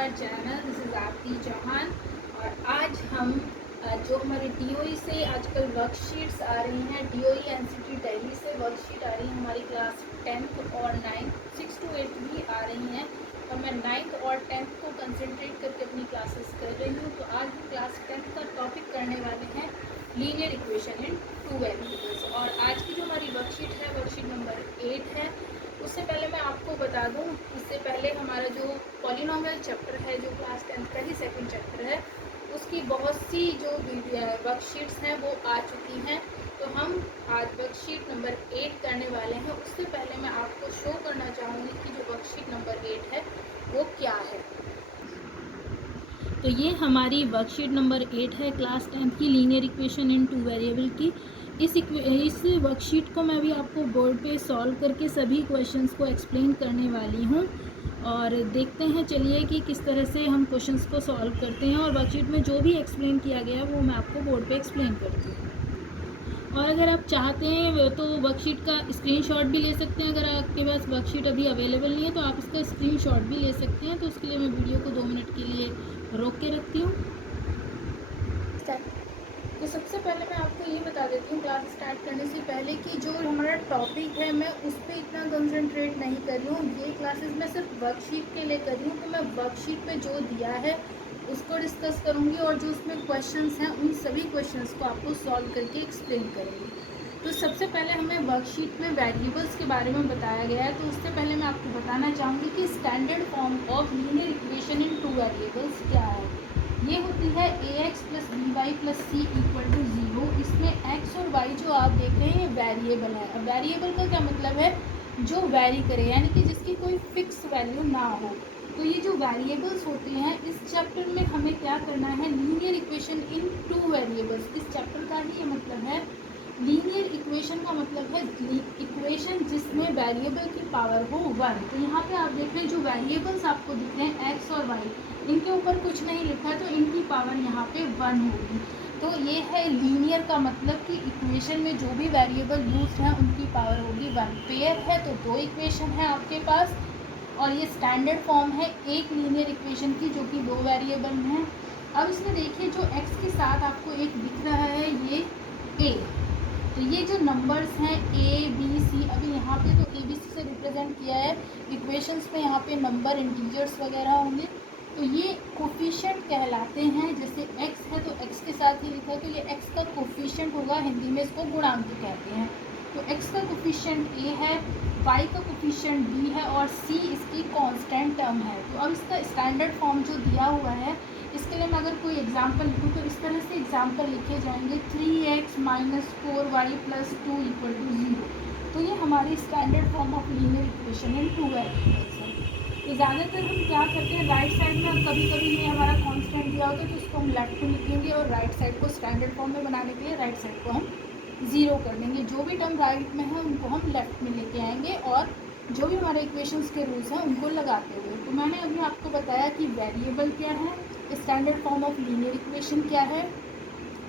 Our channel. This is Aarti Chauhan. और आज हम जो हमारे DOE से आजकल वर्कशीट्स आ रही हैं, DOE NCT दिल्ली से वर्कशीट आ रही है हमारी क्लास 10th और 9th, 6 to 8 भी आ रही हैं और मैं 9th और 10th को कंसंट्रेट करके अपनी क्लासेस कर रही हूँ। तो आज हम क्लास 10th का टॉपिक करने वाले हैं लीनियर इक्वेशन इन 2 वेरिएबल्स। और आज की जो हमारी वर्कशीट है वर्कशीट नंबर 8 है। उससे पहले मैं आपको बता दूं, इससे पहले हमारा जो पॉलिनोमियल चैप्टर है जो क्लास 10th का ही सेकंड चैप्टर है, उसकी बहुत सी जो वर्कशीट्स हैं वो आ चुकी हैं। तो हम आज वर्कशीट नंबर 8 करने वाले हैं। उससे पहले मैं आपको शो करना चाहूँगी कि जो वर्कशीट नंबर 8 है वो क्या है। तो ये हमारी वर्कशीट नंबर 8 है क्लास 10th की लीनियर इक्वेशन इन 2 वेरिएबल की। इस वर्कशीट को मैं अभी आपको बोर्ड पे सॉल्व करके सभी क्वेश्चंस को एक्सप्लेन करने वाली हूँ और देखते हैं चलिए कि किस तरह से हम क्वेश्चंस को सॉल्व करते हैं। और वर्कशीट में जो भी एक्सप्लेन किया गया है वो मैं आपको बोर्ड पे एक्सप्लेन करती हूँ। और अगर आप चाहते हैं तो वर्कशीट का स्क्रीनशॉट भी ले सकते हैं। अगर आपके पास वर्कशीट अभी अवेलेबल नहीं है तो आप इसका स्क्रीनशॉट भी ले सकते हैं। तो उसके लिए मैं वीडियो को 2 मिनट के लिए रोक के रखती हूँ। तो सबसे पहले मैं आपको ये बता देती हूँ क्लास स्टार्ट करने से पहले कि जो हमारा टॉपिक है मैं उस पर इतना कंसंट्रेट नहीं कर रही हूँ। ये क्लासेस मैं सिर्फ वर्कशीट के लिए कर रही हूँ। तो मैं वर्कशीट पे जो दिया है उसको डिस्कस करूँगी और जो उसमें क्वेश्चंस हैं उन सभी क्वेश्चंस को आपको सॉल्व करके एक्सप्लेन करूँगी। तो सबसे पहले हमें वर्कशीट में वेरिएबल्स के बारे में बताया गया है। तो उससे पहले मैं आपको बताना चाहूँगी कि standard form of linear equation in 2 variables क्या है। ये होती है ax + by + c = 0। इसमें x और y जो आप देख रहे हैं ये वेरिएबल है। अब वेरिएबल का क्या मतलब है, जो वेरी करे, यानी कि जिसकी कोई फिक्स वैल्यू ना हो। तो ये जो वेरिएबल्स होते हैं इस चैप्टर में हमें क्या करना है, लीनियर इक्वेशन इन 2 वेरिएबल्स। इस चैप्टर का ही ये मतलब है। लीनियर इक्वेशन का मतलब है इक्वेशन जिसमें वेरिएबल की पावर हो 1। तो यहाँ पे आप देख रहे हैं जो वेरिएबल्स आपको दिख रहे हैं x और y, इनके ऊपर कुछ नहीं लिखा है तो इनकी पावर यहाँ पे 1 होगी। तो ये है लीनियर का मतलब कि इक्वेशन में जो भी वेरिएबल यूज हैं उनकी पावर होगी 1। पेयर है तो 2 इक्वेशन है आपके पास और ये स्टैंडर्ड फॉर्म है एक लीनियर इक्वेशन की जो कि 2 वेरिएबल में है। अब इसमें देखिए जो x के साथ आपको एक दिख रहा है ये a। तो ये जो नंबर्स हैं a b c, अभी यहाँ पे तो a b c से रिप्रेजेंट किया है। इक्वेशंस में यहाँ पे नंबर इंटीजर्स वगैरह होंगे तो ये कोफिशिएंट कहलाते हैं। जैसे x है तो x के साथ ही लिखा है तो ये x का कोफिशिएंट होगा, हिंदी में इसको गुणांक कहते हैं। तो x का कोफिशिएंट a है, y का कोफिशिएंट b है और c इसकी कांस्टेंट टर्म है। तो अब इसका स्टैंडर्ड फॉर्म जो दिया हुआ है इसके लिए मैं अगर कोई एग्जांपल लिखूँ तो इस तरह से एग्जांपल लिखे जाएंगे 3x - 4y + 2 = 0। तो ये हमारी standard form of linear equation in 2 variables है। तो ज़्यादातर हम क्या करते हैं, राइट साइड में कभी कभी ये हमारा कांस्टेंट दिया होता है तो इसको हम लेफ्ट में लिखेंगे और राइट साइड को स्टैंडर्ड फॉर्म में बनाने के लिए राइट साइड को हम 0 कर देंगे। जो भी टर्म राइट में है उनको हम लेफ्ट में लेके आएंगे और जो भी हमारे इक्वेशंस के रूल्स हैं उनको लगाते हुए। तो मैंने अभी आपको बताया कि वेरिएबल क्या है, standard form of linear equation क्या है,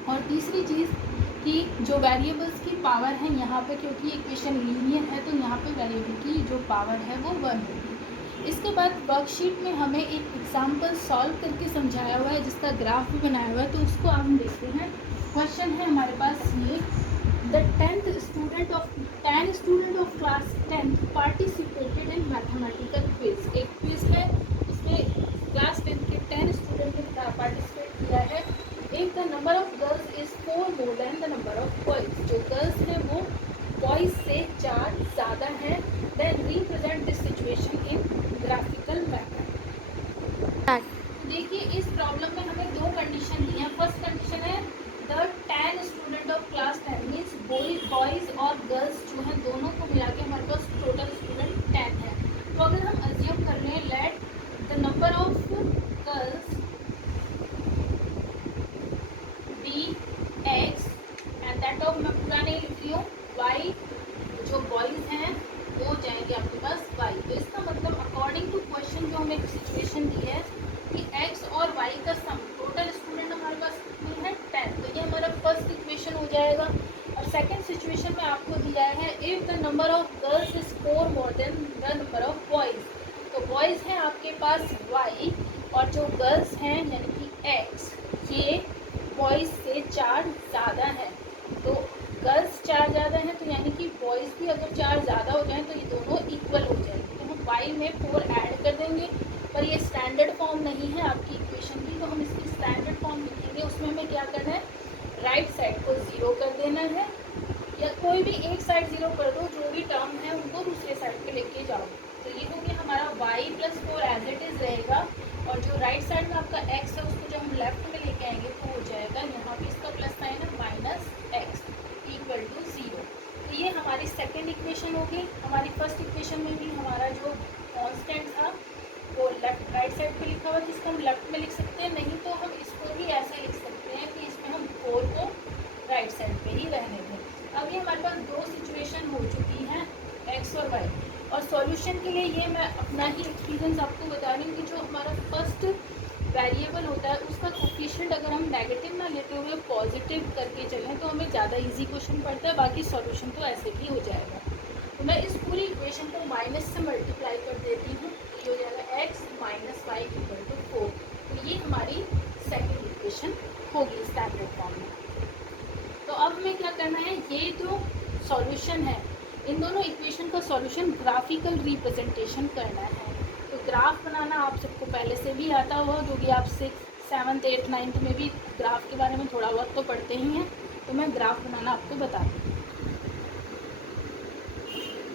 और तीसरी चीज़ कि जो वेरिएबल्स की पावर है यहाँ पे, क्योंकि इक्वेशन लीनियर है तो यहाँ पे वेरिएबल की जो पावर है वो 1 होगी। इसके बाद वर्कशीट में हमें एक एग्जाम्पल सॉल्व करके समझाया हुआ है जिसका ग्राफ भी बनाया हुआ है, तो उसको हम देखते हैं। क्वेश्चन है हमारे पास ये, the 10th student of class 10th participated in mathematical quiz. एक क्विज है, इसमें क्लास 10th के 10 स्टूडेंट ने पार्टिसिपेट किया है। If the number of girls is 4 more than the number of boys, जो गर्ल्स हैं वो बॉयज से 4 ज़्यादा है, then represent this situation in graphical method. देखिए इस प्रॉब्लम में हमें 2 कंडीशन दी है। फर्स्ट कंडीशन है the 10 student of class 10 means boys और गर्ल्स जो हैं दोनों को मिला के हमारे पास टोटल स्टूडेंट 10 है। तो अगर हम अज्यूम कर लें let the number of girls be x and that of, मैं पूरा नहीं लिख रही हूँ, y, जो बॉयज हैं वो हो जाएंगे आपके पास y। तो इसका मतलब अकॉर्डिंग टू क्वेश्चन जो हमें सिचुएशन दी है कि x और y का सम, टोटल स्टूडेंट हमारे पास कितने हैं 10। तो ये हमारा फर्स्ट इक्वेशन हो जाएगा। और सेकंड सिचुएशन में आपको दिया है if the number of girls is 4 more than the number of boys. तो बॉयज हैं आपके पास y और जो गर्ल्स हैं यानी कि एक्स, ये बॉयज़ से 4 ज़्यादा है। तो गर्ल्स 4 ज़्यादा हैं तो यानी कि बॉयज़ भी अगर 4 ज़्यादा हो जाएँ तो ये दोनों इक्वल हो जाएंगे। तो हम y में 4 ऐड कर देंगे, पर ये स्टैंडर्ड फॉर्म नहीं है आपकी इक्वेशन की, तो हम इसकी स्टैंडर्ड फॉर्म लिखेंगे। उसमें हमें क्या करना है, राइट साइड को 0 कर देना है, या कोई भी एक साइड 0 कर दो, जो भी टर्म है उनको दूसरे साइड पे लेके जाओ। तो ये हो गया हमारा y + 4 एज इट इज़ रहेगा, और जो राइट साइड में आपका x है उसको जब हम लेफ्ट में लेके आएंगे तो हो जाएगा, यहाँ पे इसका प्लस साइन है -x = 0। तो ये हमारी सेकेंड इक्वेशन होगी। हमारी फर्स्ट इक्वेशन में भी हमारा जो कांस्टेंट था वो लेफ्ट राइट साइड पे लिखा हुआ है, जिसको हम लेफ्ट में लिख सकते हैं, नहीं तो हम इसको भी ऐसे लिख सकते हैं कि इसमें हम 4 को राइट साइड पे ही रहने दें। अभी हमारे पास दो सिचुएशन हो चुकी हैं, x और y, और सॉल्यूशन के लिए ये मैं अपना ही एक्सपीरियंस आपको बता रही हूँ कि जो हमारा फर्स्ट वेरिएबल होता है उसका कोफिशिएंट अगर हम नेगेटिव ना लेते हुए पॉजिटिव करके चलें तो हमें ज़्यादा इजी क्वेश्चन पड़ता है, बाकी सॉल्यूशन तो ऐसे भी हो जाएगा। तो मैं इस पूरी इक्वेशन को माइनस से मल्टीप्लाई कर देती हूँ, ये हो जाएगा x - y = 4। तो ये हमारी सेकेंड इक्वेशन होगी स्टैंडर्ड फॉर्म में। तो अब हमें क्या करना है, ये जो सॉल्यूशन है इन दोनों इक्वेशन का सॉल्यूशन ग्राफिकल रिप्रेजेंटेशन करना है। तो ग्राफ बनाना आप सबको पहले से भी आता होगा, क्योंकि आप 6th, 7th, 8th, 9th में भी ग्राफ के बारे में थोड़ा बहुत तो पढ़ते ही हैं। तो मैं ग्राफ बनाना आपको बताती हूँ।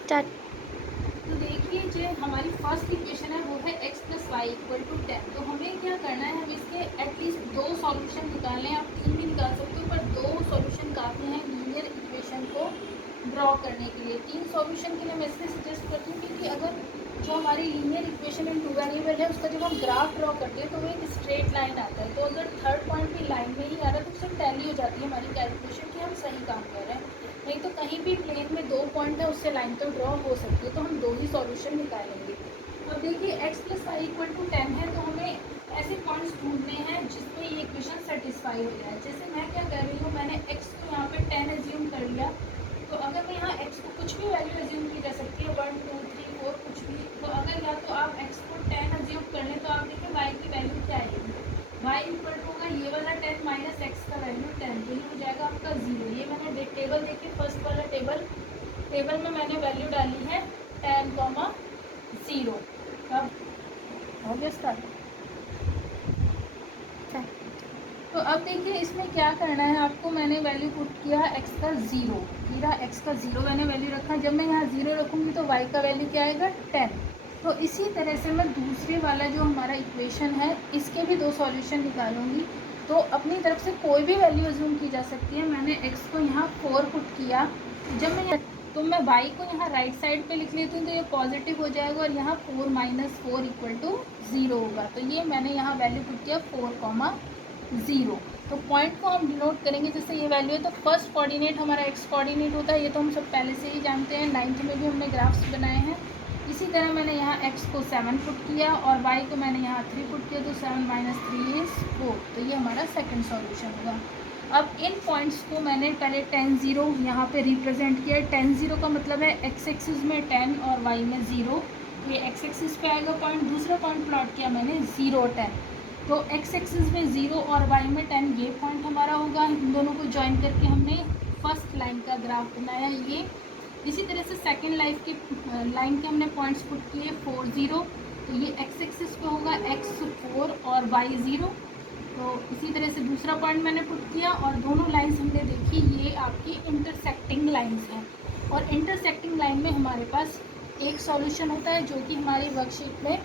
तो देखिए जो हमारी फर्स्ट इक्वेशन है वो है x + y = 10। तो हमें क्या करना है, हम इसके एटलीस्ट 2 सॉल्यूशन निकालें, आप 3 भी निकाल सकते हो, पर 2 सॉल्यूशन काफ़ी हैं लीनियर इक्वेशन को ड्रॉ करने के लिए। 3 सॉल्यूशन के लिए मैं इसलिए सजेस्ट करती हूँ क्योंकि अगर जो हमारी लीनियर इक्वेशन इन 2 वेरिएबल है उसका जब हम ग्राफ ड्रॉ करते हैं तो वो एक स्ट्रेट लाइन आता है। तो अगर थर्ड पॉइंट भी लाइन में ही आ रहा है तो उससे टैली हो जाती है हमारी कैलकुलेशन कि हम सही काम कर रहे हैं। नहीं तो कहीं भी प्लेन में 2 पॉइंट है उससे लाइन तो ड्रॉ हो सकती है, तो हम 2 ही सॉल्यूशन निकालेंगे। अब देखिए x + y = 10 है, तो हमें ऐसे पॉइंट्स ढूंढने हैं जिसमें ये इक्वेशन सेटिस्फाई हो जाए। जैसे मैं क्या कर रही हूँ, मैंने x को यहाँ पे 10 एज्यूम कर लिया। तो अगर मैं यहाँ x को कुछ भी वैल्यू एज्यूम की जा सकती है, 1, 2, 3, 4 कुछ भी। तो अगर या तो आप x को 10 एज्यूम कर लें तो आप देखिए y की वैल्यू क्या आएगी, y = होगा ये वाला 10 माइनस x का वैल्यू 10, तो ये हो जाएगा आपका 0। ये मैंने टेबल देखिए फर्स्ट वाला टेबल में मैंने वैल्यू डाली है 10, 0। अब हो गया स्टार्ट। तो अब देखिए इसमें क्या करना है आपको, मैंने वैल्यू पुट किया x का 0, मेरा x का 0 मैंने वैल्यू रखा। जब मैं यहाँ 0 रखूँगी तो y का वैल्यू क्या आएगा, 10। तो इसी तरह से मैं दूसरे वाला जो हमारा इक्वेशन है इसके भी 2 सॉल्यूशन निकालूंगी। तो अपनी तरफ से कोई भी वैल्यू अज्यूम की जा सकती है। मैंने x को यहाँ 4 पुट किया, जब मैं y को यहाँ राइट साइड पे लिख लेती हूँ तो ये पॉजिटिव हो जाएगा, और यहाँ 4 - 4 = 0 होगा। तो ये मैंने यहाँ वैल्यू पुट किया 4, 0। तो पॉइंट को हम डिनोट करेंगे, जैसे ये वैल्यू है तो फर्स्ट कोऑर्डिनेट हमारा x कोऑर्डिनेट होता है, ये तो हम सब पहले से ही जानते हैं, 9th में भी हमने ग्राफ्स बनाए हैं। इसी तरह मैंने यहाँ x को 7 पुट किया और y को मैंने यहाँ 3 पुट किया, तो 7 - 3 = 4। तो ये हमारा सेकंड सॉल्यूशन होगा। अब इन पॉइंट्स को मैंने पहले 10, 0 यहाँ पे रिप्रेजेंट किया। 10, 0 का मतलब है x एक्सिस में 10 और y में 0, ये x एक्सिस पे आएगा पॉइंट। दूसरा पॉइंट प्लॉट किया मैंने 0, 10, तो x एक्सिस में 0 और y में 10, ये पॉइंट हमारा होगा। इन दोनों को ज्वाइन करके हमने फर्स्ट लाइन का ग्राफ बनाया ये। इसी तरह से सेकंड लाइन के हमने पॉइंट्स पुट किए 4, 0, तो ये x एक्सिस पे होगा x 4 और y 0। तो इसी तरह से दूसरा पॉइंट मैंने पुट किया, और दोनों लाइंस हमने देखी ये आपकी इंटरसेक्टिंग लाइंस हैं। और इंटरसेक्टिंग लाइन में हमारे पास एक सॉल्यूशन होता है जो कि हमारी वर्कशीट में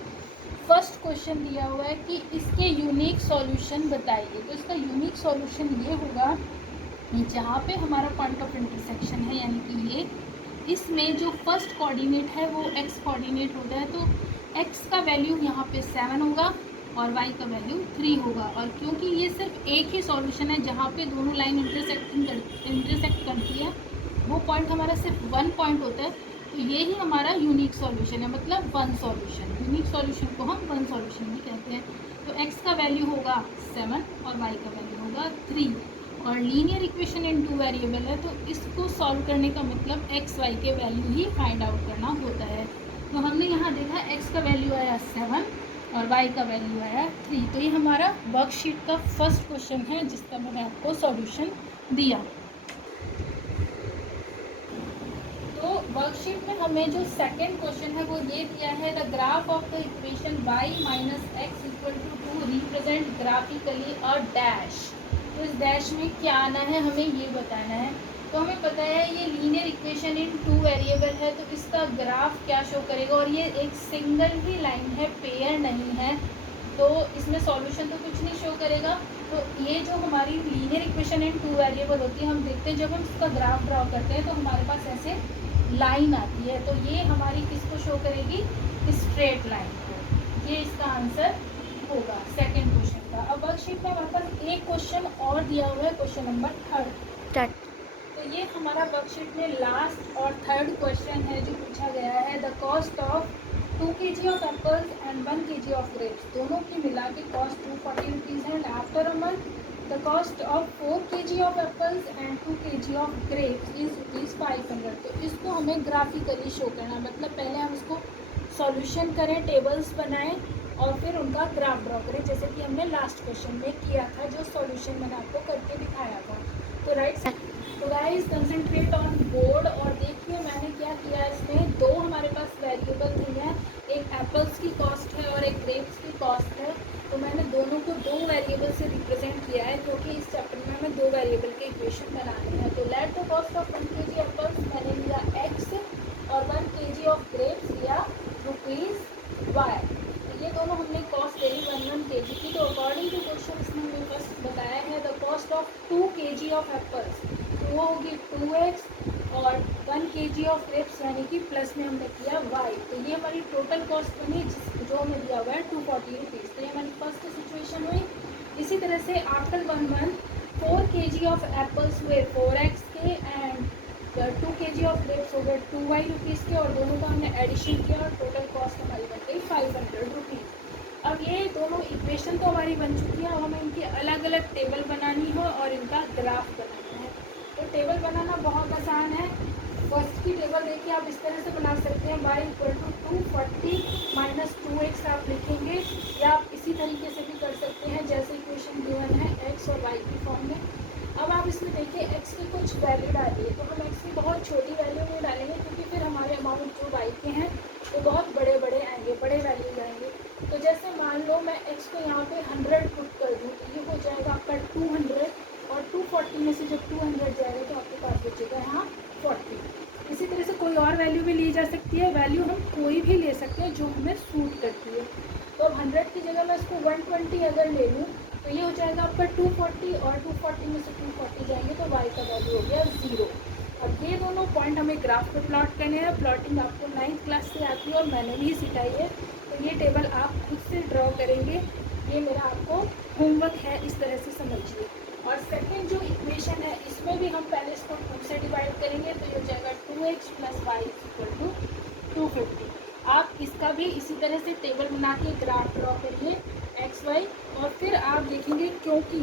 फर्स्ट क्वेश्चन दिया हुआ है कि इसके यूनिक सॉल्यूशन बताइए। तो इसका यूनिक सॉल्यूशन ये होगा जहाँ पे हमारा पॉइंट ऑफ इंटरसेक्शन है, यानी कि ये इसमें जो फर्स्ट कोऑर्डिनेट है वो x कोऑर्डिनेट होता है। तो x का वैल्यू यहाँ पे 7 होगा और y का वैल्यू 3 होगा। और क्योंकि ये सिर्फ एक ही सॉल्यूशन है जहाँ पे दोनों लाइन इंटरसेक्ट करती है, वो पॉइंट हमारा सिर्फ 1 पॉइंट होता है, तो ये ही हमारा यूनिक सॉल्यूशन है, मतलब 1 सॉल्यूशन। यूनिक सॉल्यूशन को हम 1 सॉल्यूशन भी कहते हैं। तो x का वैल्यू होगा 7 और y का वैल्यू होगा 3। और लीनियर इक्वेशन इन 2 वेरिएबल है, तो इसको सॉल्व करने का मतलब x, y के वैल्यू ही फाइंड आउट करना होता है। तो हमने यहाँ देखा x का वैल्यू आया 7 और y का वैल्यू आया 3। तो ये हमारा वर्कशीट का फर्स्ट क्वेश्चन है जिसका मैंने आपको सॉल्यूशन दिया। तो वर्कशीट में हमें जो सेकंड क्वेश्चन है वो ये दिया है, the graph of the equation y minus x equal to 2 represent graphically a dash. तो इस डैश में क्या आना है हमें ये बताना है। तो हमें पता है ये लीनियर इक्वेशन इन 2 वेरिएबल है, तो इसका ग्राफ क्या शो करेगा, और ये एक सिंगल ही लाइन है, पेयर नहीं है, तो इसमें सॉल्यूशन तो कुछ नहीं शो करेगा। तो ये जो हमारी लीनियर इक्वेशन इन 2 वेरिएबल होती है, हम देखते हैं जब हम इसका ग्राफ ड्रॉ करते हैं तो हमारे पास ऐसे लाइन आती है, तो ये हमारी किसको शो करेगी, स्ट्रेट लाइन को। ये इसका आंसर होगा सेकंड क्वेश्चन का। अब वर्कशीट में हमारे पास एक क्वेश्चन और दिया हुआ है, क्वेश्चन नंबर 3। तो ये हमारा वर्कशीट में लास्ट और थर्ड क्वेश्चन है जो पूछा गया है, the cost of 2 kg of apples and 1 kg of grapes, दोनों की मिला के कॉस्ट 240 रुपीज़ है, and after a month the cost of 4 kg of apples and 2 kg of grapes is ₹500। तो इसको हमें ग्राफिकली शो करना, मतलब पहले हम इसको सॉल्यूशन करें, टेबल्स बनाएं और फिर उनका ग्राफ ड्रॉ करें, जैसे कि हमने लास्ट क्वेश्चन में किया था, जो सॉल्यूशन मैंने आपको करके दिखाया था। तो राइट, तो गाइस कंसंट्रेट ऑन बोर्ड, और देखिए मैंने क्या किया, इसमें दो हमारे पास वेरिएबल दी हैं, एक एप्पल्स की कॉस्ट है और एक ग्रेप्स की कॉस्ट है। तो मैंने दोनों को 2 वेरिएबल से रिप्रेजेंट किया है, क्योंकि इस चैप्टर में हमें 2 वेरिएबल के इक्वेशन बनाने हैं। तो let the cost of 1 kg apples मैंने लिया x और 1 kg ऑफ ग्रेप्स लिया ₹y। तो ये दोनों हमने कॉस्ट ले ली 1 kg की। तो अकॉर्डिंग टू क्वेश्चन इसमें हमें फर्स्ट बताया है the cost of 2 kg of apples, तो वो होगी 2x, और 1 kg ऑफ ग्रेप्स यानी कि प्लस में हमने किया y। तो ये हमारी टोटल कॉस्ट बनी जो हमें दिया हुआ है 240 रुपीज़। तो ये हमारी फर्स्ट सिचुएशन हुई। इसी तरह से after 1 month 4 kg of apples हुए 4x के, एंड 2 kg ऑफ ग्रेप्स हो गए 2y रुपीज़ के, और दोनों का हमने एडिशन किया और टोटल कॉस्ट हमारी बन गई 500 रुपीज़। अब ये दोनों इक्वेशन तो हमारी बन चुकी है, अब हमें इनकी अलग अलग टेबल बनानी हो और इनका ग्राफ बनाना है। तो टेबल बनाना बहुत आसान है। फर्स्ट की टेबल देखिए आप इस तरह से बना सकते हैं, y equal to 240 minus 2x आप लिखेंगे, या आप इसी तरीके से भी कर सकते हैं जैसे इक्वेशन गिवन है x और y की फॉर्म में। अब आप इसमें देखिए x की कुछ वैल्यू डालिए, तो हम x की बहुत छोटी वैल्यू नहीं डालेंगे, क्योंकि फिर हमारे अमाउंट जो y के हैं वो बहुत बड़े बड़े आएंगे, बड़े वैल्यू आएंगे। तो जैसे मान लो मैं x को यहाँ पे 100 पुट कर दूँ, तो ये हो जाएगा आपका 200, और 240 में से जब 200 जाएगा तो आपके पास बचेगा यहाँ 40। इसी तरह से कोई और वैल्यू भी ली जा सकती है, वैल्यू हम कोई भी ले सकते हैं जो हमें सूट करती है। तो अब 100 की जगह मैं इसको 120 अगर ले लूँ तो ये हो जाएगा आपका 240, और 240 में से 240 जाएंगे तो y का वैल्यू हो गया 0। अब ये दोनों पॉइंट हमें ग्राफ पे प्लॉट करने हैं। प्लॉटिंग आपको 9th क्लास से आती है और मैंने भी सिखाई है, तो ये टेबल आप खुद से ड्रॉ करेंगे। ये मेरा आपको होमवर्क है, इस तरह से समझिए। और सेकंड जो इक्वेशन है इसमें भी हम पहले इसको 2 से डिवाइड करेंगे, तो ये हो जाएगा 2x plus y equal to 250। आप इसका भी इसी तरह से टेबल बना के ग्राफ ड्रॉ करिए एक्स वाई, और फिर आप देखेंगे क्योंकि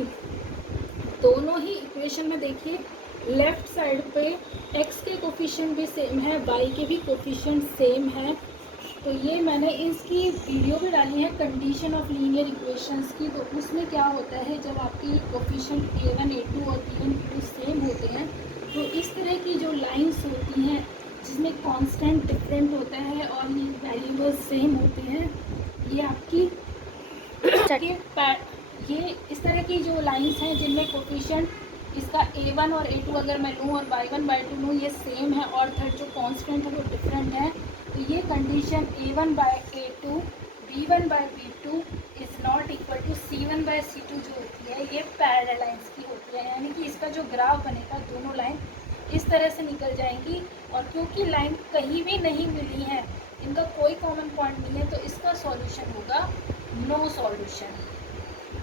दोनों ही इक्वेशन में देखिए लेफ़्ट साइड पे x के कोफिशिएंट भी सेम है, y के भी कोफिशिएंट सेम है। तो ये मैंने इसकी वीडियो भी डाली है कंडीशन ऑफ लीनियर इक्वेशंस की। तो उसमें क्या होता है जब आपकी कोफिशिएंट a1 a2 और b1 b2 सेम होते हैं, तो इस तरह की जो लाइंस होती हैं जिसमें कांस्टेंट डिफरेंट होता है और ये वैल्यूज सेम होते हैं, ये आपकी ये इस तरह की जो लाइंस हैं जिनमें कोफिशिएंट इसका a1 और a2 अगर मैं लूँ और y1 y2 लूँ ये सेम है, और थर्ड जो कांस्टेंट है वो डिफरेंट है, तो ये condition a1 by a2 b1 by b2 is not equal to c1 by c2 जो होती है ये पैरेलल लाइंस की होती है। यानी कि इसका जो ग्राफ बनेगा दोनों लाइन इस तरह से निकल जाएंगी, और क्योंकि लाइन कहीं भी नहीं मिली है, इनका कोई कॉमन पॉइंट नहीं है, तो इसका सॉल्यूशन होगा नो सॉल्यूशन,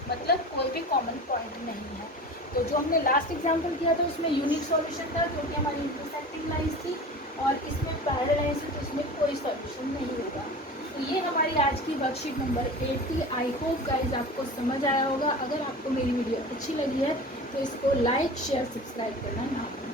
मतलब कोई भी कॉमन पॉइंट नहीं है। तो जो हमने लास्ट एग्जाम्पल किया था उसमें यूनिक सॉल्यूशन था क्योंकि हमारी इंटरसेक्टिंग लाइंस थी, और इसमें पैरेलल लाइंस थी तो इसमें कोई सॉल्यूशन नहीं होगा। तो ये हमारी आज की वर्कशीट नंबर 8 थी। आई होप गाइज आपको समझ आया होगा। अगर आपको मेरी वीडियो अच्छी लगी है तो इसको लाइक शेयर सब्सक्राइब करना ना भूलें।